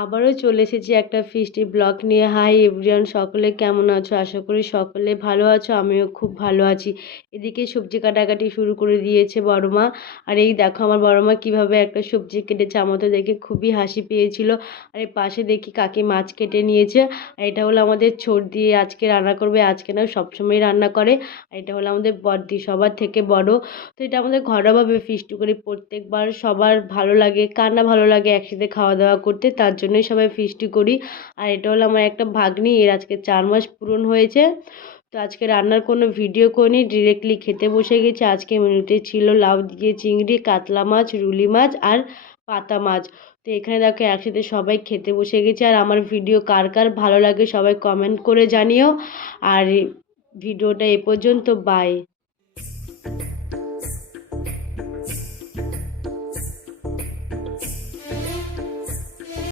আবারও চলে এসেছি একটা ফিস্টি ব্লগ নিয়ে। হাই এভরিওয়ান, সকলে কেমন আছো? আশা করি সকলে ভালো আছো, আমিও খুব ভালো আছি। এদিকে সবজি কাটাকাটি শুরু করে দিয়েছে বড় মা। আর এই দেখো আমার বড় মা কীভাবে একটা সবজি কেটেছে, আমার তো দেখে খুবই হাসি পেয়েছিল। আর এই পাশে দেখি কাকি মাছ কেটে নিয়েছে। আর এটা হলো আমাদের ছোট দিয়ে আজকে রান্না করবে, আজকে না সবসময় রান্না করে। আর এটা হলো আমাদের বড়দি, সবার থেকে বড়। তো এটা আমাদের ঘরোয়াভাবে ফিস্টি করি প্রত্যেকবার। সবার ভালো লাগে, কার না ভালো লাগে একসাথে খাওয়া দাওয়া করতে, তার জন্যই সবাই ফিস্টি করি। আর এটা হলো আমার একটা ভাগ্নি, এর আজকে 4 মাস পূরণ হয়েছে। তো আজকে রান্নার কোনো ভিডিও করিনি, ডিরেক্টলি খেতে বসে গেছি। আজকে মেনুতে ছিল লাউ দিয়ে চিংড়ি, কাতলা মাছ, রুলি মাছ আর পাতা মাছ। তো এখানে দেখো একসাথে সবাই খেতে বসে গেছে। আর আমার ভিডিও কার কার ভালো লাগে সবাই কমেন্ট করে জানিও। আর ভিডিওটা এ পর্যন্ত, বাই।